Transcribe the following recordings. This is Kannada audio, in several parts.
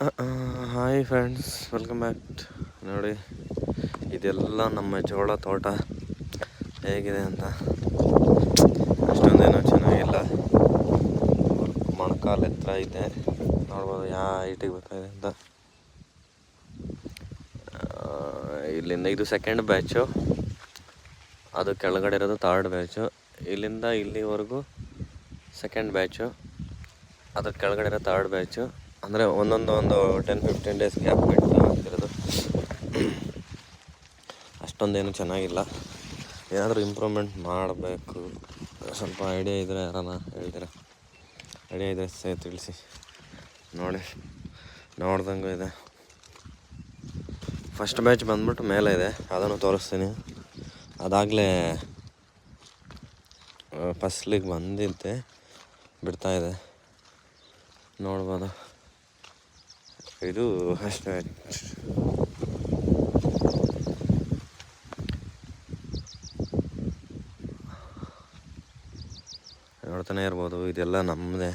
Hi friends, welcome back. ನೋಡಿ, ಇದೆಲ್ಲ ನಮ್ಮ ಜೋಳ ತೋಟ ಹೇಗಿದೆ ಅಂತ. ಅಷ್ಟೊಂದೇನೋ ಚೆನ್ನಾಗಿಲ್ಲ, ಮೊಣಕಾಲು ಎತ್ತರ ಇದೆ. ನೋಡ್ಬೋದು ಯಾವ ಹೈಟಿಗೆ ಬರ್ತಾಯಿದೆ ಅಂತ. ಇಲ್ಲಿಂದ ಇದು ಸೆಕೆಂಡ್ ಬ್ಯಾಚು, ಅದು ಕೆಳಗಡೆ ಇರೋದು ಥರ್ಡ್ ಬ್ಯಾಚು. ಇಲ್ಲಿಂದ ಇಲ್ಲಿವರೆಗೂ ಸೆಕೆಂಡ್ ಬ್ಯಾಚು, ಅದ್ರ ಕೆಳಗಡೆ ಇರೋ ಥರ್ಡ್ ಬ್ಯಾಚು. ಅಂದರೆ ಒಂದು 10-15 ಡೇಸ್ ಗ್ಯಾಪ್ ಬಿಟ್ಟು ಆಗ್ತಿರೋದು. ಅಷ್ಟೊಂದೇನು ಚೆನ್ನಾಗಿಲ್ಲ, ಏನಾದರೂ ಇಂಪ್ರೂವ್ಮೆಂಟ್ ಮಾಡಬೇಕು. ಸ್ವಲ್ಪ ಐಡಿಯಾ ಇದ್ದರೆ ಯಾರಾನ ಹೇಳ್ತೀರಾ? ಐಡಿಯಾ ಇದ್ದರೆ ತಿಳಿಸಿ. ನೋಡಿ, ನೋಡ್ದಂಗೂ ಇದೆ. ಫಸ್ಟ್ ಬ್ಯಾಚ್ ಬಂದ್ಬಿಟ್ಟು ಮೇಲೆ ಇದೆ, ಅದನ್ನು ತೋರಿಸ್ತೀನಿ. ಅದಾಗಲೇ ಫಸ್ಲಿಗೆ ಬಂದಿದ್ದೆ, ಬಿಡ್ತಾಯಿದೆ, ನೋಡ್ಬೋದು. ಇದು ಫಸ್ಟ್ ಬ್ಯಾಚ್. ನೋಡ್ತಾನೆ ಇರ್ಬೋದು, ಇದೆಲ್ಲ ನಮ್ಮದೇ.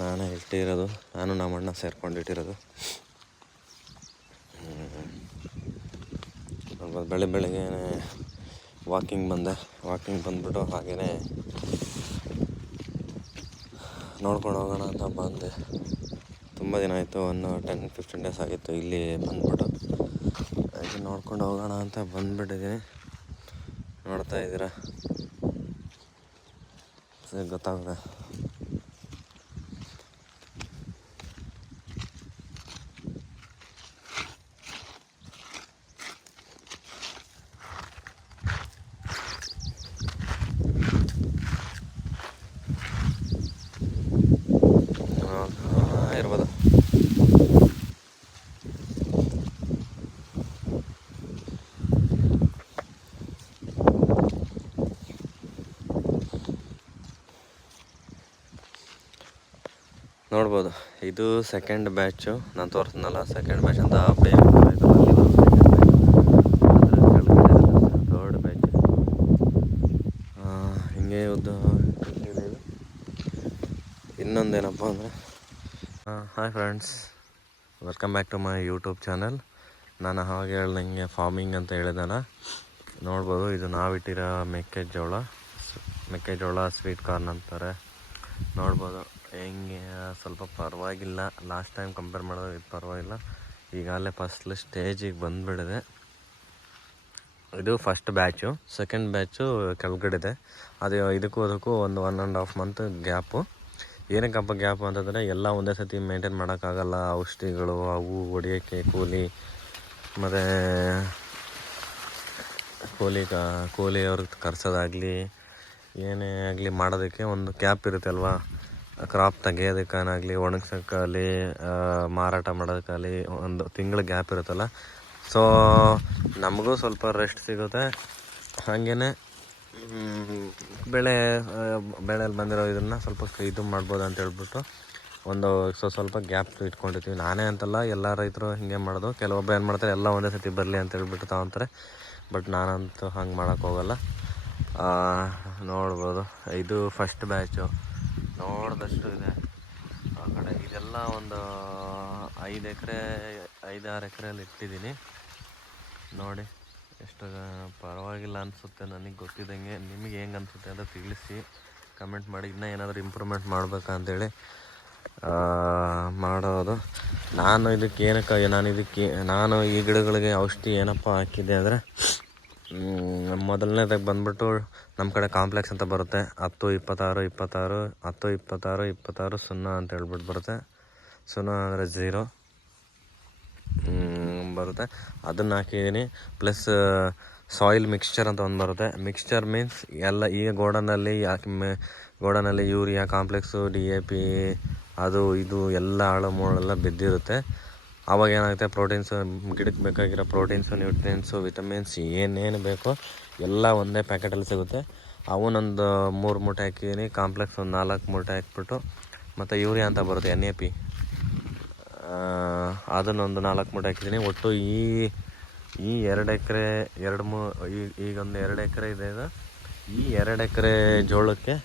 ನಾನೇ ಇಟ್ಟಿರೋದು, ನಾನು ನಮ್ಮಣ್ಣ ಸೇರ್ಕೊಂಡಿಟ್ಟಿರೋದು. ಬೆಳಗ್ಗೆ ವಾಕಿಂಗ್ ಬಂದ್ಬಿಟ್ಟು ಹಾಗೆಯೇ ನೋಡ್ಕೊಂಡು ಹೋಗೋಣ ಅಂತ ಬಂದೆ. ತುಂಬ ದಿನ ಆಯಿತು, 10-15 ಡೇಸ್ ಆಗಿತ್ತು ಇಲ್ಲಿ ಬಂದ್ಬಿಟ್ಟು. ಹಾಗೆ ನೋಡ್ಕೊಂಡು ಹೋಗೋಣ ಅಂತ ಬಂದುಬಿಟ್ಟಿದ್ದೀನಿ. ನೋಡ್ತಾ ಇದ್ದೀರಾ, ಸರಿ ಗೊತ್ತಾಗುತ್ತೆ. ಇರ್ಬೋದು. ನೋಡ್ಬೋದು, ಇದು ಸೆಕೆಂಡ್ ಬ್ಯಾಚು. ನಾನು ತೋರಿಸ್ನಲ್ಲ ಸೆಕೆಂಡ್ ಬ್ಯಾಚ್ ಅಂತ. ಥರ್ಡ್ ಬ್ಯಾಚ್ ಹಿಂಗೆ ಉದ್ದ. ಇನ್ನೊಂದೇನಪ್ಪ ಅಂದರೆ, hi friends, welcome back to my YouTube channel. ನಾನು ಹಾಗೆ ಹೇಳ್ದಂಗೆ ಫಾರ್ಮಿಂಗ್ ಅಂತ ಹೇಳಿದಲ್ಲ. ನೋಡ್ಬೋದು, ಇದು ನಾವಿಟ್ಟಿರೋ ಮೆಕ್ಕೆಜೋಳ ಸ್ವೀಟ್ ಕಾರ್ನ್ ಅಂತಾರೆ. ನೋಡ್ಬೋದು ಹೆಂಗೆ, ಸ್ವಲ್ಪ ಪರವಾಗಿಲ್ಲ. ಲಾಸ್ಟ್ ಟೈಮ್ ಕಂಪೇರ್ ಮಾಡಿದ್ರೆ ಇದು ಪರವಾಗಿಲ್ಲ. ಈಗಾಗಲೇ ಫಸ್ಟ್ ಸ್ಟೇಜಿಗೆ ಬಂದುಬಿಡಿದೆ. ಇದು ಫಸ್ಟ್ ಬ್ಯಾಚು. ಸೆಕೆಂಡ್ ಬ್ಯಾಚು ಕೆಳಗಡೆ. ಅದು ಅದಕ್ಕೂ ಒಂದು 1.5 ಮಂತ್ ಗ್ಯಾಪು. ಏನಕ್ಕಪ್ಪ ಗ್ಯಾಪ್ ಅಂತಂದರೆ, ಎಲ್ಲ ಒಂದೇ ಸತಿ ಮೇಂಟೈನ್ ಮಾಡೋಕ್ಕಾಗಲ್ಲ. ಔಷಧಿಗಳು ಅವು ಹೊಡಿಯೋಕ್ಕೆ ಕೂಲಿ, ಮತ್ತು ಕೂಲಿಯವ್ರಿಗೆ ಕರ್ಸೋದಾಗಲಿ ಏನೇ ಆಗಲಿ ಮಾಡೋದಕ್ಕೆ ಒಂದು ಗ್ಯಾಪ್ ಇರುತ್ತೆ ಅಲ್ವಾ. ಕ್ರಾಪ್ ತೆಗೆಯೋದಕ್ಕಾಗಲಿ, ಒಣಗ್ಸೋಕ್ಕಾಗಲಿ, ಮಾರಾಟ ಮಾಡೋದಕ್ಕಾಗಲಿ ಒಂದು ತಿಂಗಳ ಗ್ಯಾಪ್ ಇರುತ್ತಲ್ಲ. ಸೊ ನಮಗೂ ಸ್ವಲ್ಪ ರೆಸ್ಟ್ ಸಿಗುತ್ತೆ. ಹಾಗೇ ಬೆಳೆಯಲ್ಲಿ ಬಂದಿರೋ ಇದನ್ನು ಸ್ವಲ್ಪ ಇದು ಮಾಡ್ಬೋದು ಅಂತ ಹೇಳ್ಬಿಟ್ಟು ಒಂದು ಸ್ವಲ್ಪ ಗ್ಯಾಪ್ ಇಟ್ಕೊಂಡಿರ್ತೀವಿ. ನಾನೇ ಅಂತಲ್ಲ, ಎಲ್ಲ ರೈತರು ಹೀಗೆ ಮಾಡೋದು. ಕೆಲವೊಬ್ಬರು ಏನು ಮಾಡ್ತಾರೆ, ಎಲ್ಲ ಒಂದೇ ಸತಿ ಬರಲಿ ಅಂತ ಹೇಳ್ಬಿಟ್ಟು ತಗೊತಾರೆ. ಬಟ್ ನಾನಂತೂ ಹಂಗೆ ಮಾಡೋಕ್ಕೋಗಲ್ಲ. ನೋಡ್ಬೋದು, ಇದು ಫಸ್ಟ್ ಬ್ಯಾಚು. ನೋಡಿದಷ್ಟು ಇದೆ ಆ ಕಡೆ. ಇದೆಲ್ಲ ಒಂದು 5-6 ಎಕರೆಯಲ್ಲಿ ಇಟ್ಟಿದ್ದೀನಿ. ನೋಡಿ, ಎಷ್ಟು ಪರವಾಗಿಲ್ಲ ಅನಿಸುತ್ತೆ ನನಗೆ ಗೊತ್ತಿದ್ದಂಗೆ. ನಿಮಗೆ ಹೆಂಗೆ ಅನಿಸುತ್ತೆ ಅಂತ ತಿಳಿಸಿ, ಕಮೆಂಟ್ ಮಾಡಿ. ಇನ್ನೂ ಏನಾದರೂ ಇಂಪ್ರೂವ್ಮೆಂಟ್ ಮಾಡಬೇಕಾ ಅಂತೇಳಿ ಮಾಡೋದು. ನಾನು ಈ ಗಿಡಗಳಿಗೆ ಔಷಧಿ ಏನಪ್ಪ ಹಾಕಿದ್ದೆ ಅಂದರೆ, ಮೊದಲನೇದಾಗಿ ಬಂದ್ಬಿಟ್ಟು ನಮ್ಮ ಕಡೆ ಕಾಂಪ್ಲೆಕ್ಸ್ ಅಂತ ಬರುತ್ತೆ. 10-26-26 10-26-26 0 ಅಂತ ಹೇಳ್ಬಿಟ್ಟು ಬರುತ್ತೆ. 0 ಅಂದರೆ 0 ಬರುತ್ತೆ. ಅದನ್ನು ಹಾಕಿದ್ದೀನಿ. ಪ್ಲಸ್ ಸಾಯಿಲ್ ಮಿಕ್ಸ್ಚರ್ ಅಂತ ಒಂದು ಬರುತ್ತೆ. ಮಿಕ್ಸ್ಚರ್ ಮೀನ್ಸ್ ಎಲ್ಲ ಈಗ ಗೋಡನಲ್ಲಿ ಯೂರಿಯಾ, ಕಾಂಪ್ಲೆಕ್ಸು, DAP ಅದು ಇದು ಎಲ್ಲ ಹಾಳು ಬಿದ್ದಿರುತ್ತೆ. ಆವಾಗ ಏನಾಗುತ್ತೆ, ಪ್ರೋಟೀನ್ಸು, ಗಿಡಕ್ಕೆ ಬೇಕಾಗಿರೋ ಪ್ರೋಟೀನ್ಸು, ನ್ಯೂಟ್ರಿಯೆಂಟ್ಸು, ವಿಟಮಿನ್ಸ್ ಏನೇನು ಬೇಕೋ ಎಲ್ಲ ಒಂದೇ ಪ್ಯಾಕೆಟಲ್ಲಿ ಸಿಗುತ್ತೆ. ಅವನೊಂದು 3 ಮೂಟೆ ಹಾಕಿದ್ದೀನಿ. ಕಾಂಪ್ಲೆಕ್ಸ್ ಒಂದು 4 ಮೂಟೆ ಹಾಕ್ಬಿಟ್ಟು, ಮತ್ತು ಯೂರಿಯಾ ಅಂತ ಬರುತ್ತೆ NAP, ಅದನ್ನೊಂದು 4 ಮೂಟೆ ಹಾಕಿದ್ದೀನಿ. ಒಟ್ಟು ಈ 2 ಎಕರೆ ಈಗೊಂದು 2 ಎಕರೆ ಇದೆ. ಈ 2 ಎಕರೆ ಜೋಳಕ್ಕೆ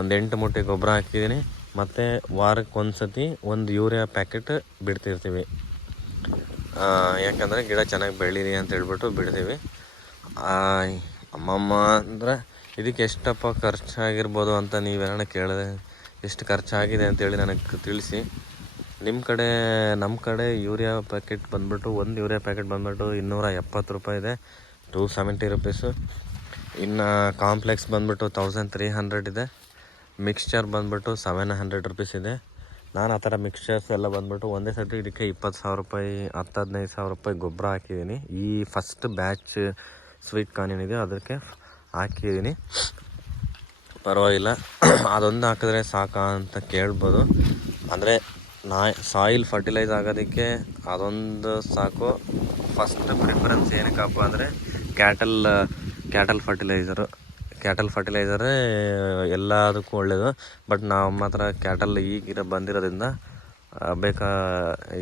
ಒಂದು 8 ಮೂಟೆ ಗೊಬ್ಬರ ಹಾಕಿದ್ದೀನಿ. ಮತ್ತು ವಾರಕ್ಕೆ ಒಂದು ಸತಿ ಒಂದು ಯೂರಿಯಾ ಪ್ಯಾಕೆಟ್ ಬಿಡ್ತಿರ್ತೀವಿ. ಯಾಕಂದರೆ ಗಿಡ ಚೆನ್ನಾಗಿ ಬೆಳೀಲಿ ಅಂತ ಹೇಳ್ಬಿಟ್ಟು ಬಿಡ್ತೀವಿ. ಅಮ್ಮಮ್ಮ ಅಂದರೆ ಇದಕ್ಕೆ ಎಷ್ಟಪ್ಪ ಖರ್ಚಾಗಿರ್ಬೋದು ಅಂತ ನೀವೇನ ಕೇಳಿದೆ, ಎಷ್ಟು ಖರ್ಚಾಗಿದೆ ಅಂತೇಳಿ ನನಗೆ ತಿಳಿಸಿ. ನಮ್ಮ ಕಡೆ ಯೂರಿಯಾ ಪ್ಯಾಕೆಟ್ ಬಂದುಬಿಟ್ಟು ಒಂದು ಯೂರಿಯಾ ಪ್ಯಾಕೆಟ್ ಬಂದುಬಿಟ್ಟು 270 ರೂಪಾಯಿ ಇದೆ, 270 ರುಪೀಸು. ಇನ್ನು ಕಾಂಪ್ಲೆಕ್ಸ್ ಬಂದುಬಿಟ್ಟು 1300 ಇದೆ. ಮಿಕ್ಸ್ಚರ್ ಬಂದುಬಿಟ್ಟು 700 ರುಪೀಸ್ ಇದೆ. ನಾನು ಆ ಥರ ಮಿಕ್ಸ್ಚರ್ಸ್ ಎಲ್ಲ ಬಂದುಬಿಟ್ಟು ಒಂದೇ ಸರ್ತಿ ಇದಕ್ಕೆ 20,000 ರೂಪಾಯಿ 15,000 ರೂಪಾಯಿ ಗೊಬ್ಬರ ಹಾಕಿದ್ದೀನಿ. ಈ ಫಸ್ಟ್ ಬ್ಯಾಚ್ ಸ್ವೀಟ್ ಕಾರ್ನ್ ಏನಿದೆ ಅದಕ್ಕೆ ಹಾಕಿದ್ದೀನಿ. ಪರವಾಗಿಲ್ಲ, ಅದೊಂದು ಹಾಕಿದ್ರೆ ಸಾಕಾ ಅಂತ ಕೇಳ್ಬೋದು. ಅಂದರೆ ಸಾಯಿಲ್ ಫರ್ಟಿಲೈಸ್ ಆಗೋದಕ್ಕೆ ಅದೊಂದು ಸಾಕು. ಫಸ್ಟ್ ಪ್ರಿಫರೆನ್ಸ್ ಏನಕ್ಕಪ್ಪ ಅಂದರೆ ಕ್ಯಾಟಲ್ ಫರ್ಟಿಲೈಸರೇ ಎಲ್ಲದಕ್ಕೂ ಒಳ್ಳೆಯದು. ಬಟ್ ನಮ್ಮ ಹತ್ರ ಕ್ಯಾಟಲ್ ಈಗಿರೋ ಬಂದಿರೋದ್ರಿಂದ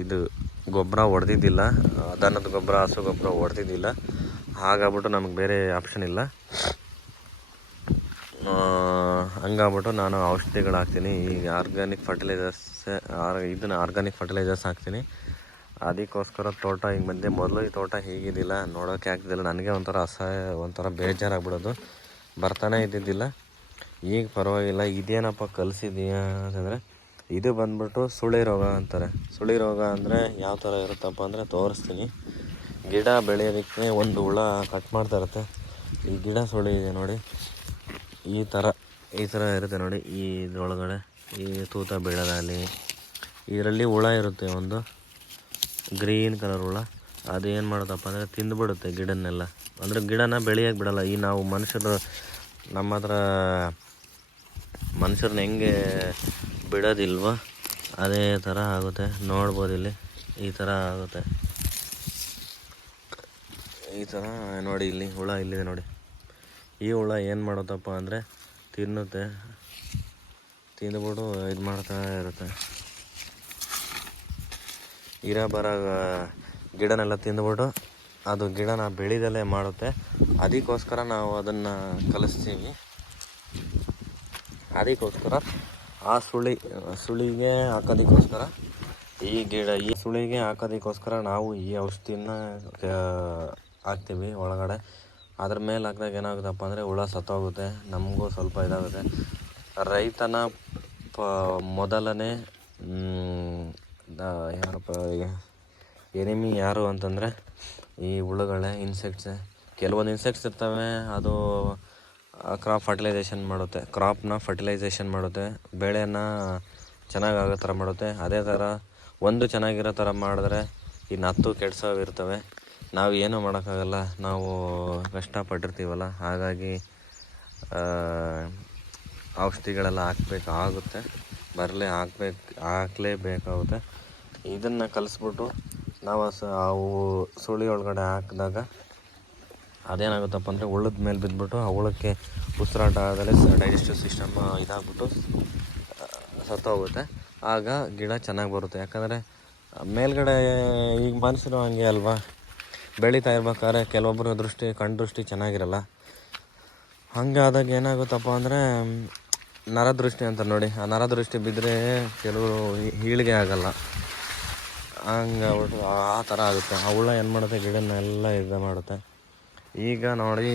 ಇದು ಗೊಬ್ಬರ ಹೊಡೆದಿದ್ದಿಲ್ಲ, ದನದ ಗೊಬ್ಬರ ಹಸು ಗೊಬ್ಬರ ಹೊಡೆದಿದ್ದಿಲ್ಲ. ಹಾಗಾಗ್ಬಿಟ್ಟು ನಮಗೆ ಬೇರೆ ಆಪ್ಷನ್ ಇಲ್ಲ. ಹಂಗಾಗ್ಬಿಟ್ಟು ನಾನು ಔಷಧಿಗಳು ಹಾಕ್ತೀನಿ. ಈಗ ಆರ್ಗ್ಯಾನಿಕ್ ಫರ್ಟಿಲೈಸರ್ಸ್ ಹಾಕ್ತೀನಿ. ಅದಕ್ಕೋಸ್ಕರ ತೋಟ ಈಗ ಬಂದೆ. ಮೊದಲು ಈ ತೋಟ ಹೀಗಿದ್ದಿಲ್ಲ, ನೋಡೋಕೆ ಆಗ್ತಿದ್ದಿಲ್ಲ. ನನಗೆ ಒಂಥರ ಬೇಜಾರಾಗ್ಬಿಡೋದು, ಬರ್ತಾನೆ ಇದ್ದಿದ್ದಿಲ್ಲ. ಈಗ ಪರವಾಗಿಲ್ಲ. ಇದೇನಪ್ಪ ಕಲಿಸಿದೀಯಾ ಅಂತಂದರೆ, ಇದು ಬಂದ್ಬಿಟ್ಟು ಸುಳಿ ರೋಗ ಅಂತಾರೆ. ಸುಳಿ ರೋಗ ಅಂದರೆ ಯಾವ ಥರ ಇರುತ್ತಪ್ಪ ಅಂದರೆ ತೋರಿಸ್ತೀನಿ. ಗಿಡ ಬೆಳೆಯೋದಕ್ಕೆ ಒಂದು ಹುಳ ಕಟ್ ಮಾಡ್ತಾ ಇರುತ್ತೆ. ಈ ಗಿಡ ಸುಳಿ ಇದೆ ನೋಡಿ, ಈ ಥರ ಇರುತ್ತೆ ನೋಡಿ. ಇದ್ರೊಳಗಡೆ ಈ ತೂತ ಬೀಳೋದಲ್ಲಿ ಇದರಲ್ಲಿ ಹುಳ ಇರುತ್ತೆ, ಒಂದು ಗ್ರೀನ್ ಕಲರ್ ಹುಳ. ಅದು ಏನು ಮಾಡುತ್ತಪ್ಪ ಅಂದರೆ ತಿಂದುಬಿಡುತ್ತೆ ಗಿಡನ್ನೆಲ್ಲ. ಅಂದರೆ ಗಿಡನ ಬೆಳೆಯೋಕ್ಕೆ ಬಿಡೋಲ್ಲ. ನಾವು ನಮ್ಮ ಹತ್ರ ಮನುಷ್ಯರನ್ನ ಹೆಂಗೆ ಬಿಡೋದಿಲ್ವೋ ಅದೇ ಥರ ಆಗುತ್ತೆ. ನೋಡ್ಬೋದು ಇಲ್ಲಿ ಈ ಥರ ಆಗುತ್ತೆ. ಈ ಥರ ನೋಡಿ, ಇಲ್ಲಿ ಹುಳ ಇಲ್ಲಿದೆ ನೋಡಿ. ಈ ಹುಳ ಏನು ಮಾಡುತ್ತಪ್ಪ ಅಂದರೆ ತಿಂದುಬಿಟ್ಟು ಇದು ಮಾಡ್ತಾ ಇರುತ್ತೆ. ಬರೋ ಗಿಡನೆಲ್ಲ ತಿಂದುಬಿಟ್ಟು ಅದು ಗಿಡನ ಬೆಳೆದಲ್ಲೇ ಮಾಡುತ್ತೆ. ಅದಕ್ಕೋಸ್ಕರ ನಾವು ಅದನ್ನು ಕಲಿಸ್ತೀವಿ. ಅದಕ್ಕೋಸ್ಕರ ಆ ಸುಳಿಗೆ ಹಾಕೋದಕ್ಕೋಸ್ಕರ ಈ ಸುಳಿಗೆ ಹಾಕೋದಕ್ಕೋಸ್ಕರ ನಾವು ಈ ಔಷಧಿನ ಹಾಕ್ತೀವಿ ಒಳಗಡೆ. ಅದ್ರ ಮೇಲೆ ಹಾಕಿದಾಗ ಏನಾಗುತ್ತಪ್ಪ ಅಂದರೆ ಹುಳ ಸತ್ತೋಗುತ್ತೆ, ನಮಗೂ ಸ್ವಲ್ಪ ಇದಾಗುತ್ತೆ. ರೈತನ ಮೊದಲನೇ ಎನಿಮಿ ಯಾರು ಅಂತಂದರೆ ಈ ಹುಳುಗಳೇ, ಇನ್ಸೆಕ್ಟ್ಸೇ. ಕೆಲವೊಂದು ಇನ್ಸೆಕ್ಟ್ಸ್ ಇರ್ತವೆ, ಅದು ಕ್ರಾಪ್ನ ಫರ್ಟಿಲೈಸೇಷನ್ ಮಾಡುತ್ತೆ, ಬೆಳೆನ ಚೆನ್ನಾಗಾಗೋ ಥರ ಮಾಡುತ್ತೆ. ಅದೇ ಥರ ಒಂದು ಚೆನ್ನಾಗಿರೋ ಥರ ಮಾಡಿದ್ರೆ ಇನ್ನು 10 ಕೆಡ್ಸೋವಿರ್ತವೆ. ನಾವು ಏನೂ ಮಾಡೋಕ್ಕಾಗಲ್ಲ, ನಾವು ಕಷ್ಟಪಟ್ಟಿರ್ತೀವಲ್ಲ. ಹಾಗಾಗಿ ಔಷಧಿಗಳೆಲ್ಲ ಹಾಕಬೇಕಾಗುತ್ತೆ, ಹಾಕಲೇಬೇಕಾಗುತ್ತೆ. ಇದನ್ನು ಕಲಿಸ್ಬಿಟ್ಟು ನಾವು ಅವು ಸುಳಿ ಒಳಗಡೆ ಹಾಕಿದಾಗ ಅದೇನಾಗುತ್ತಪ್ಪ ಅಂದರೆ ಹುಳದ ಮೇಲೆ ಬಿದ್ದುಬಿಟ್ಟು ಆ ಹುಳಕ್ಕೆ ಉಸಿರಾಟ ಆದಲೇ ಡೈಜೆಸ್ಟಿವ್ ಸಿಸ್ಟಮ್ ಇದಾಗ್ಬಿಟ್ಟು ಸತ್ತೋಗುತ್ತೆ. ಆಗ ಗಿಡ ಚೆನ್ನಾಗಿ ಬರುತ್ತೆ. ಯಾಕಂದರೆ ಮೇಲ್ಗಡೆ ಈಗ ಮನುಷ್ಯರು ಹಂಗೆ ಅಲ್ವಾ, ಬೆಳೀತಾ ಇರ್ಬೇಕಾದ್ರೆ ಕೆಲವೊಬ್ಬರ ಕಣ್ಣು ದೃಷ್ಟಿ ಚೆನ್ನಾಗಿರಲ್ಲ. ಹಂಗೆ ಆದಾಗ ಏನಾಗುತ್ತಪ್ಪ ಅಂದರೆ ನರದೃಷ್ಟಿ ಅಂತ ನೋಡಿ, ಆ ನರದೃಷ್ಟಿ ಬಿದ್ದರೆ ಕೆಲವರು ಹೀಳಿಗೆ ಆಗಲ್ಲ. ಹಂಗಾಗ್ಬಿಟ್ಟು ಆ ಥರ ಆಗುತ್ತೆ. ಆ ಹುಳ ಏನು ಮಾಡುತ್ತೆ, ಗಿಡನ್ನೆಲ್ಲ ಇದು ಮಾಡುತ್ತೆ. ಈಗ ನೋಡಿ,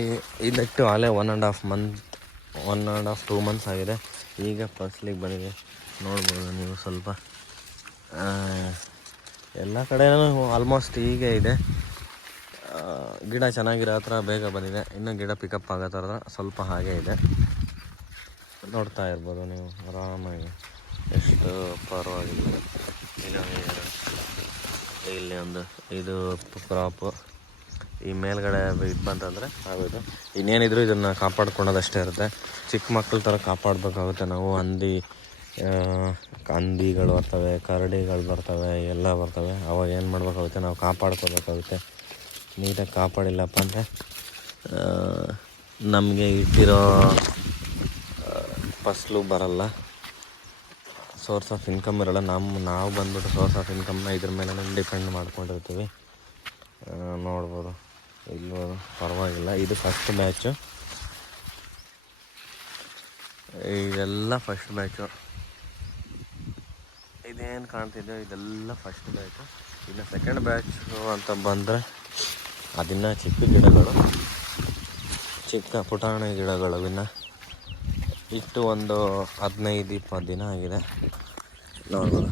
ಇದಟ್ಟು ಅಲ್ಲೇ 1.5 ಮಂತ್ಸ್ ಆಗಿದೆ. ಈಗ ಫಸಲಿಗೆ ಬಂದಿದೆ, ನೋಡ್ಬೋದು ನೀವು. ಸ್ವಲ್ಪ ಎಲ್ಲ ಕಡೆಯೂ ಆಲ್ಮೋಸ್ಟ್ ಹೀಗೆ ಇದೆ. ಗಿಡ ಚೆನ್ನಾಗಿರೋ ಹತ್ರ ಬೇಗ ಬಂದಿದೆ. ಇನ್ನೂ ಗಿಡ ಪಿಕಪ್ ಆಗೋ ಥರ ಸ್ವಲ್ಪ ಹಾಗೆ ಇದೆ. ನೋಡ್ತಾ ಇರ್ಬೋದು ನೀವು ಆರಾಮಾಗಿ, ಎಷ್ಟು ಪರವಾಗಿಲ್ಲ. ಇಲ್ಲಿ ಒಂದು ಇದು ಕ್ರಾಪು ಈ ಮೇಲ್ಗಡೆ ಇದು ಬಂತಂದರೆ ಆಗೋದು. ಇನ್ನೇನಿದ್ರು ಇದನ್ನು ಕಾಪಾಡ್ಕೊಳೋದಷ್ಟೇ ಇರುತ್ತೆ. ಚಿಕ್ಕ ಮಕ್ಕಳ ಥರ ಕಾಪಾಡಬೇಕಾಗುತ್ತೆ ನಾವು. ಹಂದಿಗಳು ಬರ್ತವೆ, ಕರಡಿಗಳು ಬರ್ತವೆ, ಎಲ್ಲ ಬರ್ತವೆ. ಅವಾಗ ಏನು ಮಾಡಬೇಕಾಗುತ್ತೆ, ನಾವು ಕಾಪಾಡ್ಕೋಬೇಕಾಗುತ್ತೆ. ನೀಟಾಗಿ ಕಾಪಾಡಿಲ್ಲಪ್ಪ ಅಂದರೆ ನಮಗೆ ಇಟ್ಟಿರೋ ಫಸಲು ಬರಲ್ಲ, ಸೋರ್ಸ್ ಆಫ್ ಇನ್ಕಮ್ ಇರೋಲ್ಲ. ನಾವು ಬಂದ್ಬಿಟ್ಟು ಸೋರ್ಸ್ ಆಫ್ ಇನ್ಕಮ್ನ ಇದ್ರ ಮೇಲೆ ಡಿಪೆಂಡ್ ಮಾಡ್ಕೊಂಡಿರ್ತೀವಿ. ನೋಡ್ಬೋದು ಇಲ್ಲೂ ಪರವಾಗಿಲ್ಲ. ಇದು ಫಸ್ಟ್ ಬ್ಯಾಚು, ಇದೆಲ್ಲ ಫಸ್ಟ್ ಬ್ಯಾಚು. ಇದೇನು ಕಾಣ್ತಿದೆ ಇದೆಲ್ಲ ಫಸ್ಟ್ ಬ್ಯಾಚು. ಇನ್ನು ಸೆಕೆಂಡ್ ಬ್ಯಾಚು ಅಂತ ಬಂದರೆ ಅದನ್ನು ಚಿಕ್ಕ ಗಿಡಗಳು, ಚಿಕ್ಕ ಪುಟಾಣಿ ಗಿಡಗಳು ಇನ್ನು ಇಷ್ಟು ಒಂದು 15-20 ದಿನ ಆಗಿದೆ ನೋಡ್ಬೋದು.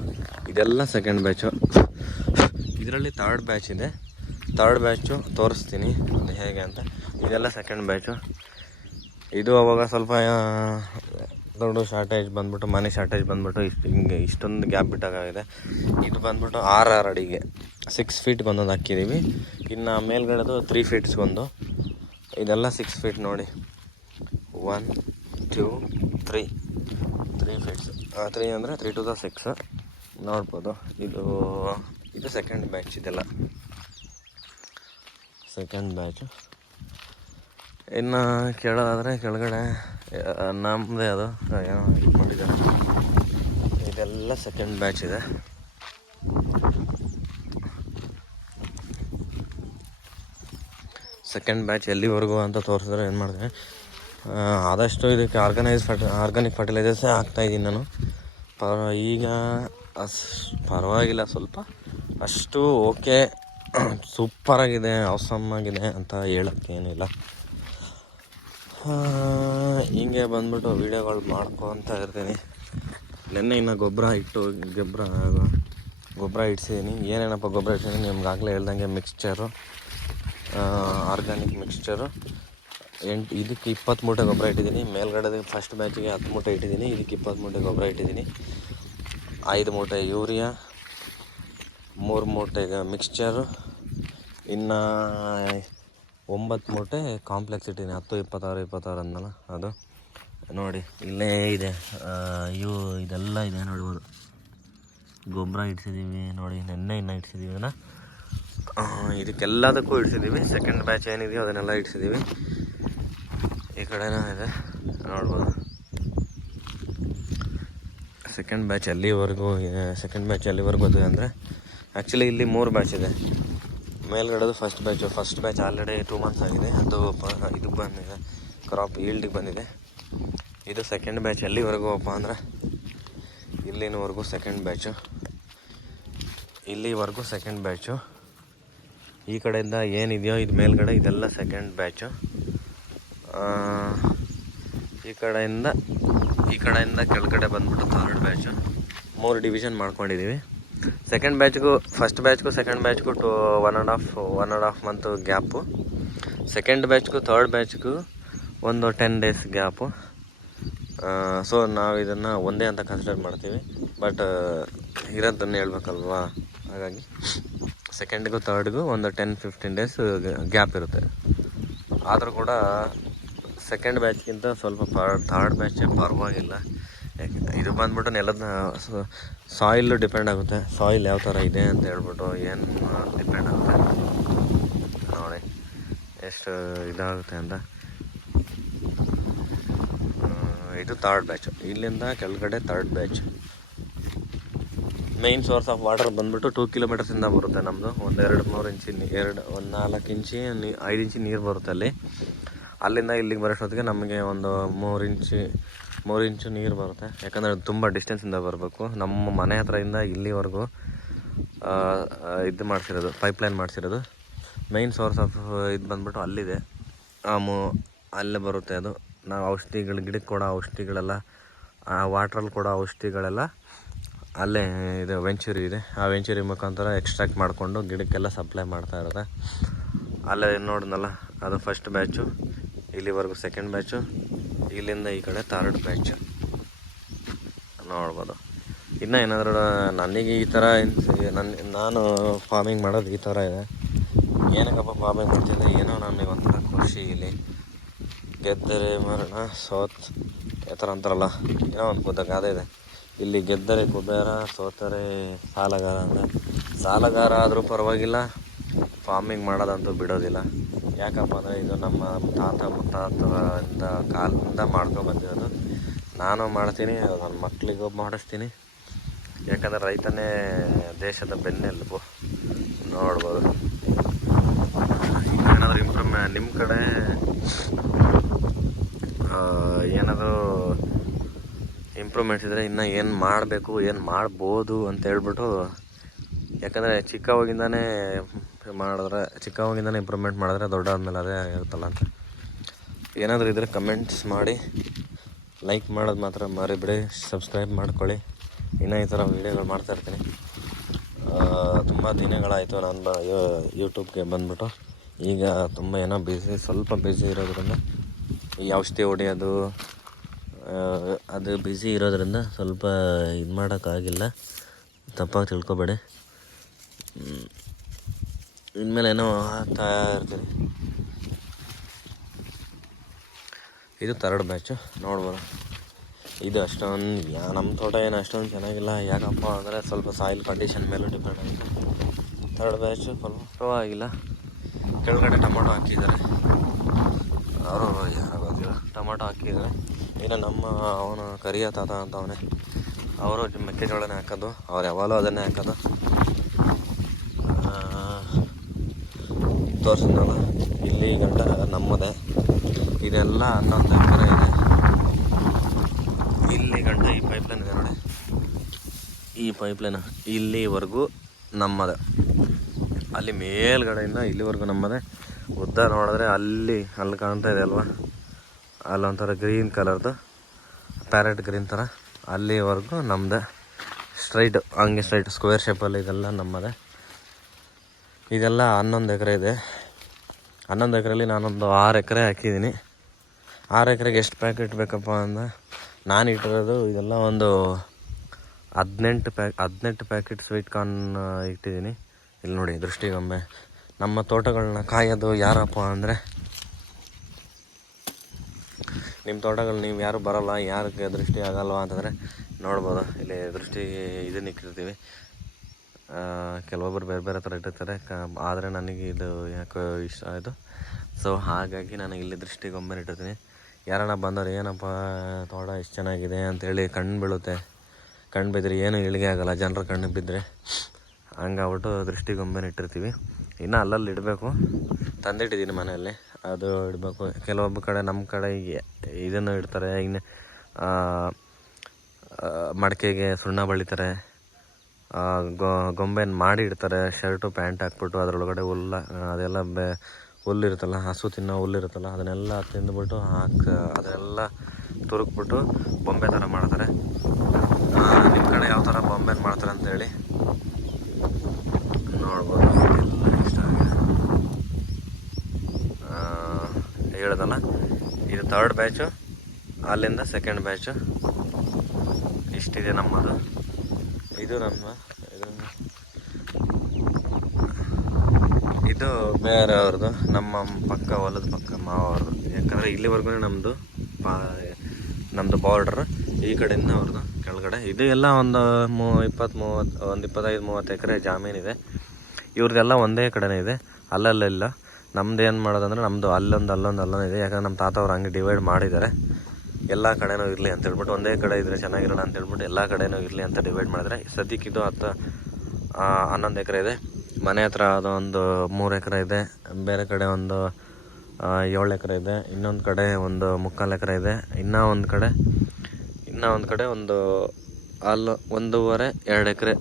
ಇದೆಲ್ಲ ಸೆಕೆಂಡ್ ಬ್ಯಾಚು. ಇದರಲ್ಲಿ ಥರ್ಡ್ ಬ್ಯಾಚ್ ಇದೆ. ಥರ್ಡ್ ಬ್ಯಾಚು ತೋರಿಸ್ತೀನಿ ಅದು ಹೇಗೆ ಅಂತ. ಇದೆಲ್ಲ ಸೆಕೆಂಡ್ ಬ್ಯಾಚು. ಇದು ಅವಾಗ ಸ್ವಲ್ಪ ದೊಡ್ಡ ಶಾರ್ಟೇಜ್ ಬಂದ್ಬಿಟ್ಟು, ಮನೆ ಶಾರ್ಟೇಜ್ ಬಂದ್ಬಿಟ್ಟು ಹಿಂಗೆ ಇಷ್ಟೊಂದು ಗ್ಯಾಪ್ ಬಿಟ್ಟಾಗಿದೆ. ಇದು ಬಂದ್ಬಿಟ್ಟು 6 ಅಡಿಗೆ 6 ಫೀಟ್ಗೆ ಒಂದೊಂದು ಹಾಕಿದ್ದೀವಿ. ಇನ್ನು ಮೇಲ್ಗಡೆದು 3 ಫೀಟ್ಸ್ಗೊಂದು. ಇದೆಲ್ಲ 6 ಫೀಟ್ ನೋಡಿ. 1 2 3 ಫೀಟ್ಸ್. 3 ಅಂದರೆ 3 to the 6 ನೋಡ್ಬೋದು. ಇದು ಸೆಕೆಂಡ್ ಬ್ಯಾಚ್. ಇದೆಲ್ಲ ಸೆಕೆಂಡ್ ಬ್ಯಾಚು. ಇನ್ನು ಕೇಳೋದಾದರೆ ಕೆಳಗಡೆ ನಮ್ಮದೇ ಅದು ಏನೋ ಇಟ್ಕೊಂಡಿದ್ದಾರೆ. ಇದೆಲ್ಲ ಸೆಕೆಂಡ್ ಬ್ಯಾಚ್ ಇದೆ. ಸೆಕೆಂಡ್ ಬ್ಯಾಚ್ ಎಲ್ಲಿವರೆಗೂ ಅಂತ ತೋರಿಸಿದ್ರೆ ಏನು ಮಾಡಿದೆ, ಆದಷ್ಟು ಇದಕ್ಕೆ ಆರ್ಗಾನಿಕ್ ಫರ್ಟಿಲೈಸರ್ಸೇ ಹಾಕ್ತಾಯಿದ್ದೀನಿ ನಾನು. ಈಗ ಪರವಾಗಿಲ್ಲ, ಸ್ವಲ್ಪ ಅಷ್ಟು ಓಕೆ, ಸೂಪರಾಗಿದೆ, ಆಗಿದೆ ಅಂತ ಹೇಳೋಕ್ಕೇನಿಲ್ಲ. ಹಿಂಗೆ ಬಂದ್ಬಿಟ್ಟು ವೀಡಿಯೋಗಳು ಮಾಡ್ಕೊತ ಇರ್ತೀನಿ. ನೆನ್ನೆ ಇನ್ನು ಗೊಬ್ಬರ ಇಡ್ಸಿದ್ದೀನಿ. ಏನೇನಪ್ಪ ಗೊಬ್ಬರ ಇಡ್ಸಿದ್ದೀನಿ ನಿಮ್ಗಾಗಲೇ ಹೇಳ್ದಂಗೆ ಮಿಕ್ಸ್ಚರು, ಆರ್ಗ್ಯಾನಿಕ್ ಮಿಕ್ಸ್ಚರು. ಇದಕ್ಕೆ 20 ಮೂಟೆ ಗೊಬ್ಬರ ಇಟ್ಟಿದ್ದೀನಿ. ಮೇಲ್ಗಡೆ ಫಸ್ಟ್ ಬ್ಯಾಚಿಗೆ 10 ಮೂಟೆ ಇಟ್ಟಿದ್ದೀನಿ. ಇದಕ್ಕೆ 20 ಮೂಟೆ ಗೊಬ್ಬರ ಇಟ್ಟಿದ್ದೀನಿ. 5 ಮೂಟೆ ಯೂರಿಯಾ, 3 ಮೂಟೆ ಮಿಕ್ಸ್ಚರು, ಇನ್ನು 9 ಮೂಟೆ ಕಾಂಪ್ಲೆಕ್ಸ್ ಇಟ್ಟಿದ್ದೀನಿ. 10 26 ಅಂದಲ್ಲ ಅದು ನೋಡಿ. ಇಲ್ಲೇ ಇದೆ ಇದೆಲ್ಲ ಇದೆ ನೋಡ್ಬೋದು. ಗೊಬ್ಬರ ಇಡ್ಸಿದ್ದೀವಿ ನೋಡಿ. ನೆನ್ನೆ ಇನ್ನು ಇಡ್ಸಿದ್ದೀವಿ ಅದನ್ನು. ಇದಕ್ಕೆಲ್ಲದಕ್ಕೂ ಇಡ್ಸಿದ್ದೀವಿ. ಸೆಕೆಂಡ್ ಬ್ಯಾಚ್ ಏನಿದೆಯೋ ಅದನ್ನೆಲ್ಲ ಇಡ್ಸಿದ್ದೀವಿ. ಈ ಕಡೆನೂ ಇದೆ ನೋಡ್ಬೋದು. ಸೆಕೆಂಡ್ ಬ್ಯಾಚ್ ಎಲ್ಲಿವರೆಗೂ ಇದೆ ಅಂದರೆ ಆ್ಯಕ್ಚುಲಿ ಇಲ್ಲಿ 3 ಬ್ಯಾಚ್ ಇದೆ. ಮೇಲ್ಗಡೆದು ಫಸ್ಟ್ ಬ್ಯಾಚ್ ಆಲ್ರೆಡಿ 2 ಮಂತ್ಸ್ ಆಗಿದೆ. ಅದು ಇದಕ್ಕೆ ಬಂದಿದೆ, ಕ್ರಾಪ್ ಈಲ್ಡಿಗೆ ಬಂದಿದೆ. ಇದು ಸೆಕೆಂಡ್ ಬ್ಯಾಚ್ ಎಲ್ಲಿವರೆಗೂ ಅಪ್ಪ ಅಂದರೆ ಇಲ್ಲಿನವರೆಗೂ ಸೆಕೆಂಡ್ ಬ್ಯಾಚು. ಇಲ್ಲಿವರೆಗೂ ಸೆಕೆಂಡ್ ಬ್ಯಾಚು. ಈ ಕಡೆಯಿಂದ ಏನಿದೆಯೋ ಇದು ಮೇಲ್ಗಡೆ ಇದೆಲ್ಲ ಸೆಕೆಂಡ್ ಬ್ಯಾಚು. ಈ ಕಡೆಯಿಂದ ಕೆಳಗಡೆ ಬಂದ್ಬಿಟ್ಟು ಥರ್ಡ್ ಬ್ಯಾಚು. 3 ಡಿವಿಷನ್ ಮಾಡ್ಕೊಂಡಿದ್ದೀವಿ. ಸೆಕೆಂಡ್ ಬ್ಯಾಚ್ಗೂ ಫಸ್ಟ್ ಬ್ಯಾಚ್ಗೂ ಸೆಕೆಂಡ್ ಬ್ಯಾಚ್ಗೂ 1.5 ಮಂತ್ ಗ್ಯಾಪು. ಸೆಕೆಂಡ್ ಬ್ಯಾಚ್ಗೂ ಥರ್ಡ್ ಬ್ಯಾಚ್ಗೂ ಒಂದು 10 ಡೇಸ್ ಗ್ಯಾಪು. ಸೊ ನಾವು ಇದನ್ನು ಒಂದೇ ಅಂತ ಕನ್ಸಿಡರ್ ಮಾಡ್ತೀವಿ. ಬಟ್ ಇರೋದನ್ನು ಹೇಳ್ಬೇಕಲ್ವಾ, ಹಾಗಾಗಿ ಸೆಕೆಂಡ್ಗೂ ಥರ್ಡ್ಗೂ ಒಂದು 10-15 ಡೇಸ್ ಗ್ಯಾಪ್ ಇರುತ್ತೆ. ಆದರೂ ಕೂಡ ಸೆಕೆಂಡ್ ಬ್ಯಾಚ್ಗಿಂತ ಸ್ವಲ್ಪ ಥರ್ಡ್ ಬ್ಯಾಚೇ ಪರವಾಗಿಲ್ಲ. ಇದು ಬಂದ್ಬಿಟ್ಟು ನೆಲದ ಸಾಯಿಲ್ ಡಿಪೆಂಡ್ ಆಗುತ್ತೆ. ಸಾಯಿಲ್ ಯಾವ ಥರ ಇದೆ ಅಂತ ಹೇಳ್ಬಿಟ್ಟು ಏನು ಡಿಪೆಂಡ್ ಆಗುತ್ತೆ ನೋಡಿ ಎಷ್ಟು ಇದಾಗುತ್ತೆ ಅಂತ. ಇದು ಥರ್ಡ್ ಬ್ಯಾಚು. ಇಲ್ಲಿಂದ ಕೆಳಗಡೆ third batch. Main source of water ಬಂದ್ಬಿಟ್ಟು 2 ಕಿಲೋಮೀಟರ್ಸಿಂದ ಬರುತ್ತೆ ನಮ್ಮದು. ಒಂದು 2-3 ಇಂಚು 4 ಇಂಚು 5 ಇಂಚು ನೀರು ಬರುತ್ತೆ ಅಲ್ಲಿ. ಅಲ್ಲಿಂದ ಇಲ್ಲಿಗೆ ಬರೋಷ್ಟೊತ್ತಿಗೆ ನಮಗೆ ಒಂದು 3 ಇಂಚು ನೀರು ಬರುತ್ತೆ. ಯಾಕಂದರೆ ತುಂಬ ಡಿಸ್ಟೆನ್ಸಿಂದ ಬರಬೇಕು. ನಮ್ಮ ಮನೆ ಹತ್ರದಿಂದ ಇಲ್ಲಿವರೆಗೂ ಇದು ಮಾಡಿಸಿರೋದು, ಪೈಪ್ಲೈನ್ ಮಾಡಿಸಿರೋದು. ಮೇಯ್ನ್ ಸೋರ್ಸ್ ಆಫ್ ಇದು ಬಂದ್ಬಿಟ್ಟು ಅಲ್ಲಿದೆ, ಅಲ್ಲೇ ಬರುತ್ತೆ ಅದು. ನಾವು ಗಿಡಕ್ಕೆ ಕೊಡೋ ಔಷಧಿಗಳೆಲ್ಲ, ವಾಟ್ರಲ್ಲಿ ಕೊಡೋ ಔಷಧಿಗಳೆಲ್ಲ ಅಲ್ಲೇ ಇದು ವೆಂಚುರಿ ಇದೆ. ಆ ವೆಂಚುರಿ ಮುಖಾಂತರ ಎಕ್ಸ್ಟ್ರಾಕ್ಟ್ ಮಾಡಿಕೊಂಡು ಗಿಡಕ್ಕೆಲ್ಲ ಸಪ್ಲೈ ಮಾಡ್ತಾ ಇರುತ್ತೆ. ಅಲ್ಲೇ ನೋಡಿದ್ನಲ್ಲ ಅದು ಫಸ್ಟ್ ಬ್ಯಾಚು. ಇಲ್ಲಿವರೆಗೂ ಸೆಕೆಂಡ್ ಬ್ಯಾಚು. ಇಲ್ಲಿಂದ ಈ ಕಡೆ ಥರ್ಡ್ ಬ್ಯಾಚು ನೋಡ್ಬೋದು. ಇನ್ನು ಏನಾದರೂ ನನಗೆ ಈ ಥರ ನಾನು ಫಾರ್ಮಿಂಗ್ ಮಾಡೋದು ಈ ಥರ ಇದೆ. ಏನಕ್ಕಪ್ಪ ಫಾರ್ಮಿಂಗ್ ಮಾಡ್ತಿದ್ದೆ, ಏನೋ ನನಗೆ ಒಂಥರ ಖುಷಿ. ಇಲ್ಲಿ ಗೆದ್ದರೆ ಮರಣ ಸೋತ್ ಈ ಥರ ಅಂತಾರಲ್ಲ, ಏನೋ ಒಂದು ಗಾದೆ ಇದೆ. ಇಲ್ಲಿ ಗೆದ್ದರೆ ಕುಬೇರ, ಸೋತರೆ ಸಾಲಗಾರ ಅಂತ. ಸಾಲಗಾರ ಆದರೂ ಪರವಾಗಿಲ್ಲ, ಫಾರ್ಮಿಂಗ್ ಮಾಡೋದಂತೂ ಬಿಡೋದಿಲ್ಲ. ಯಾಕಪ್ಪ ಅಂದರೆ ಇದು ನಮ್ಮ ತಾತ ಮುತ್ತಾತರಿಂದ ಕಾಲದಿಂದ ಮಾಡ್ಕೊಬಂದಿರೋದು. ನಾನು ಮಾಡ್ತೀನಿ, ನನ್ನ ಮಕ್ಕಳಿಗೂ ಮಾಡಿಸ್ತೀನಿ. ಯಾಕಂದರೆ ರೈತನೇ ದೇಶದ ಬೆನ್ನೆಲುಬು ನೋಡ್ಬೋದು. ಏನಾದರೂ ನಿಮ್ಮ ಕಡೆ ಏನಾದರೂ ಇಂಪ್ರೂವ್ಮೆಂಟ್ಸ್ ಇದ್ದರೆ ಇನ್ನೂ ಏನು ಮಾಡಬೇಕು ಏನು ಮಾಡ್ಬೋದು ಅಂತ ಹೇಳ್ಬಿಟ್ಟು, ಯಾಕಂದರೆ ಚಿಕ್ಕವಾಗಿಂದನೇ ಇಂಪ್ರೂವ್ಮೆಂಟ್ ಮಾಡಿದ್ರೆ ದೊಡ್ಡಾದ್ಮೇಲೆ ಅದೇ ಇರುತ್ತಲ್ಲ ಅಂತ. ಏನಾದರೂ ಇದ್ದರೆ ಕಮೆಂಟ್ಸ್ ಮಾಡಿ, ಲೈಕ್ ಮಾಡೋದು ಮಾತ್ರ ಮರಿಬೇಡಿ, ಸಬ್ಸ್ಕ್ರೈಬ್ ಮಾಡ್ಕೊಳ್ಳಿ. ಇನ್ನೂ ಈ ಥರ ವೀಡಿಯೋಗಳು ಮಾಡ್ತಾಯಿರ್ತೀನಿ. ತುಂಬ ದಿನಗಳಾಯಿತು ನಾನು ಯೂಟ್ಯೂಬ್ಗೆ ಬಂದ್ಬಿಟ್ಟು. ಈಗ ತುಂಬ ಏನೋ ಸ್ವಲ್ಪ ಬ್ಯುಸಿ ಇರೋದ್ರಿಂದ ಈ ಔಷಧಿ ಹೊಡೆಯೋದು ಅದು ಬ್ಯುಸಿ ಇರೋದ್ರಿಂದ ಸ್ವಲ್ಪ ಇದು ಮಾಡೋಕ್ಕಾಗಿಲ್ಲ, ತಪ್ಪಾಗಿ ತಿಳ್ಕೊಬೇಡಿ. ಇನ್ಮೇಲೆ ಏನೋ ಆಗ್ತಾ ಇರ್ತೀನಿ. ಇದು 3rd ಬ್ಯಾಚು ನೋಡ್ಬೋದು. ಇದು ಅಷ್ಟೊಂದು ನಮ್ಮ ತೋಟ ಏನು ಅಷ್ಟೊಂದು ಚೆನ್ನಾಗಿಲ್ಲ, ಯಾಕಪ್ಪ ಅಂದರೆ ಸ್ವಲ್ಪ ಸಾಯಿಲ್ ಕಂಡೀಷನ್ ಮೇಲೂ ಡಿಪೆಂಡ್ ಆಗಿದೆ. 3rd ಬ್ಯಾಚು ಸ್ವಲ್ಪ ಪರವಾಗಿಲ್ಲ. ಕೆಳಗಡೆ ಟೊಮೊಟೊ ಹಾಕಿದ್ದಾರೆ, ಅವರು ಯಾರೋ ಗೊತ್ತಿಲ್ಲ, ಟೊಮೊಟೊ ಹಾಕಿದ್ದಾರೆ. ಇನ್ನು ಅವನು ಕರಿಯ ತಾತ ಅಂತ ಅವನೇ, ಅವರು ಮೆಕ್ಕೆಜೋಳನೇ ಹಾಕೋದು, ಅವ್ರು ಯಾವಾಗಲೂ ಅದನ್ನೇ ಹಾಕೋದು. ತೋರಿಸಿದ್ನಲ್ಲ, ಇಲ್ಲಿ ಗಂಟ ನಮ್ಮದೇ. ಇದೆಲ್ಲ 11 ಎಕರೆ ಇದೆ. ಇಲ್ಲಿ ಗಂಟ ಈ ಪೈಪ್ಲೈನ್ ಇದೆ ನೋಡಿ, ಈ ಪೈಪ್ಲೈನ್ ಇಲ್ಲಿವರೆಗೂ ನಮ್ಮದೇ. ಅಲ್ಲಿ ಮೇಲ್ಗಡೆಯಿಂದ ಇಲ್ಲಿವರೆಗೂ ನಮ್ಮದೇ. ಉದ್ದ ನೋಡಿದ್ರೆ ಅಲ್ಲಿ ಕಾಣ್ತಾ ಇದೆ ಅಲ್ವಾ, ಅಲ್ಲೊಂಥರ ಗ್ರೀನ್ ಕಲರ್ದು ಪ್ಯಾರೆಟ್ ಗ್ರೀನ್ ಥರ, ಅಲ್ಲಿವರೆಗೂ ನಮ್ಮದೇ. ಹಂಗೆ ಸ್ಟ್ರೈಟ್ ಸ್ಕ್ವೇರ್ ಶೇಪಲ್ಲಿ ಇದೆಲ್ಲ ನಮ್ಮದೇ. ಇದೆಲ್ಲ 11 ಎಕರೆ ಇದೆ. 11 ಎಕರೆಯಲ್ಲಿ ನಾನೊಂದು 6 ಎಕರೆ ಹಾಕಿದ್ದೀನಿ. 6 ಎಕರೆಗೆ ಎಷ್ಟು ಪ್ಯಾಕೆಟ್ ಬೇಕಪ್ಪ ಅಂದರೆ, ನಾನು ಇಟ್ಟಿರೋದು ಇದೆಲ್ಲ ಒಂದು 18 ಪ್ಯಾಕೆಟ್ ಸ್ವೀಟ್ ಕಾರ್ನ್ ಇಟ್ಟಿದ್ದೀನಿ. ಇಲ್ಲಿ ನೋಡಿ ದೃಷ್ಟಿಗೊಂಬೆ. ನಮ್ಮ ತೋಟಗಳನ್ನ ಕಾಯೋದು ಯಾರಪ್ಪ ಅಂದರೆ, ನಿಮ್ಮ ತೋಟಗಳು ನೀವು ಯಾರು ಬರೋಲ್ಲ, ಯಾರಿಗೆ ದೃಷ್ಟಿ ಆಗಲ್ವಾ ಅಂತಂದರೆ ನೋಡ್ಬೋದು. ಇಲ್ಲಿ ದೃಷ್ಟಿ ಇದನ್ನ ಇಟ್ಟಿರ್ತೀವಿ. ಕೆಲವೊಬ್ಬರು ಬೇರೆ ಬೇರೆ ಥರ ಇಟ್ಟಿರ್ತಾರೆ, ಆದರೆ ನನಗೆ ಇದು ಯಾಕೋ ಇಷ್ಟ ಆಯಿತು. ಸೊ ಹಾಗಾಗಿ ನನಗೆ ಇಲ್ಲಿ ದೃಷ್ಟಿಗೊಂಬೆ ಇಟ್ಟಿರ್ತೀನಿ. ಯಾರನ್ನ ಬಂದವರು ಏನಪ್ಪ ತೋಟ ಎಷ್ಟು ಚೆನ್ನಾಗಿದೆ ಅಂತೇಳಿ ಕಣ್ಣು ಬೀಳುತ್ತೆ. ಕಣ್ಣು ಬಿದ್ದರೆ ಏನು ಇಳಿಗೆ ಆಗೋಲ್ಲ, ಜನರ ಕಣ್ಣಿಗೆ ಬಿದ್ದರೆ. ಹಂಗಾಗ್ಬಿಟ್ಟು ದೃಷ್ಟಿಗೊಂಬೆನ ಇಟ್ಟಿರ್ತೀವಿ. ಇನ್ನು ಅಲ್ಲಲ್ಲಿ ಇಡಬೇಕು, ತಂದಿಟ್ಟಿದ್ದೀನಿ ಮನೆಯಲ್ಲಿ, ಅದು ಇಡಬೇಕು. ಕೆಲವೊಬ್ಬ ಕಡೆ ನಮ್ಮ ಕಡೆ ಇದನ್ನು ಇಡ್ತಾರೆ, ಇನ್ನು ಮಡಿಕೆಗೆ ಸುಣ್ಣ ಬಳಿತಾರೆ, ಗೊಂಬೆನ ಮಾಡಿ ಇಡ್ತಾರೆ. ಶರ್ಟು ಪ್ಯಾಂಟ್ ಹಾಕ್ಬಿಟ್ಟು ಅದರೊಳಗಡೆ ಅದೆಲ್ಲ ಹುಲ್ಲಿರುತ್ತಲ್ಲ, ಹಸು ತಿನ್ನೋ ಹುಲ್ಲಿರುತ್ತಲ್ಲ, ಅದನ್ನೆಲ್ಲ ತಿಂದುಬಿಟ್ಟು ಅದನ್ನೆಲ್ಲ ತುರುಕ್ಬಿಟ್ಟು ಬೊಂಬೆ ಥರ ಮಾಡ್ತಾರೆ. ನಿಮ್ಮ ಕಡೆ ಯಾವ ಥರ ಬೊಂಬೆ ಮಾಡ್ತಾರೆ ಅಂತೇಳಿ ನೋಡ್ಬೋದು. ಎಲ್ಲ ಇಷ್ಟ ಆಗಿದೆ. ಹೇಳೋದಲ್ಲ, ಇದು 3rd ಬ್ಯಾಚು, ಅಲ್ಲಿಂದ 2nd ಬ್ಯಾಚು. ಇಷ್ಟಿದೆ ನಮ್ಮದು. ಇದು ಬೇರೆಯವ್ರದ್ದು, ನಮ್ಮ ಹೊಲದ ಪಕ್ಕ ಮಾವವ್ರದ್ದು. ಯಾಕಂದರೆ ಇಲ್ಲಿವರೆಗೂ ನಮ್ಮದು ಬಾರ್ಡ್ರ್, ಈ ಕಡೆಯಿಂದ ಅವ್ರದ್ದು ಕೆಳಗಡೆ. ಇದು ಎಲ್ಲ ಒಂದು 25-30 ಎಕರೆ ಜಾಮೀನಿದೆ. ಇವ್ರದ್ದೆಲ್ಲ ಒಂದೇ ಕಡೆನೇ ಇದೆ, ಅಲ್ಲಲ್ಲ. ನಮ್ದು ಏನು ಮಾಡೋದಂದ್ರೆ, ನಮ್ಮದು ಅಲ್ಲೊಂದು ಇದೆ. ಯಾಕಂದ್ರೆ ನಮ್ಮ ತಾತ ಅವ್ರು ಹಂಗೆ ಡಿವೈಡ್ ಮಾಡಿದ್ದಾರೆ. ಎಲ್ಲ ಕಡೆನೂ ಇರಲಿ ಅಂತ ಹೇಳ್ಬಿಟ್ಟು, ಒಂದೇ ಕಡೆ ಇದ್ದರೆ ಚೆನ್ನಾಗಿರೋಣ ಅಂತ ಹೇಳ್ಬಿಟ್ಟು ಎಲ್ಲ ಕಡೆನೂ ಇರಲಿ ಅಂತ ಡಿವೈಡ್ ಮಾಡಿದ್ರೆ, ಸದ್ಯಕ್ಕೆ ಇದು 11 ಎಕರೆ ಇದೆ. ಮನೆ ಹತ್ರ ಅದೊಂದು 3 ಎಕರೆ ಇದೆ, ಬೇರೆ ಕಡೆ ಒಂದು 7 ಎಕರೆ ಇದೆ, ಇನ್ನೊಂದು ಕಡೆ ಒಂದು 3/4 ಎಕರೆ ಇದೆ, ಇನ್ನೂ ಒಂದು ಕಡೆ ಒಂದು 1.5-2 ಎಕರೆ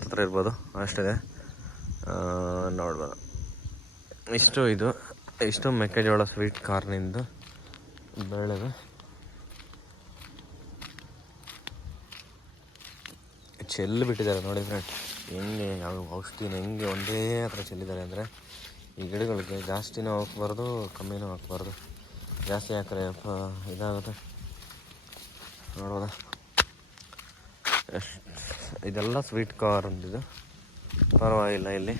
ಹತ್ರ ಇರ್ಬೋದು, ಅಷ್ಟಿದೆ. ನೋಡ್ಬೋದು. ಇಷ್ಟು ಮೆಕ್ಕೆಜೋಳ ಸ್ವೀಟ್ ಕಾರ್ನಿಂದು ಬೆಳೆದು ಬಿಟ್ಟಿದ್ದಾರೆ ನೋಡಿ ಫ್ರೆಂಡ್. ಹೆಂಗೆ ಔಷಧಿನ ಹೆಂಗೆ ಒಂದೇ ಹತ್ರ ಚೆಲ್ಲಿದ್ದಾರೆ ಅಂದರೆ, ಈ ಗಿಡಗಳಿಗೆ ಜಾಸ್ತಿನೂ ಹಾಕ್ಬಾರ್ದು, ಕಮ್ಮಿನೂ ಹಾಕ್ಬಾರ್ದು. ಜಾಸ್ತಿ ಹಾಕಿದ್ರೆ ಇದಾಗುತ್ತೆ. ನೋಡ್ಬೋದ, ಇದೆಲ್ಲ ಸ್ವೀಟ್ ಕಾರ್ನ್, ಇದು ಪರವಾಗಿಲ್ಲ. ಇಲ್ಲಿ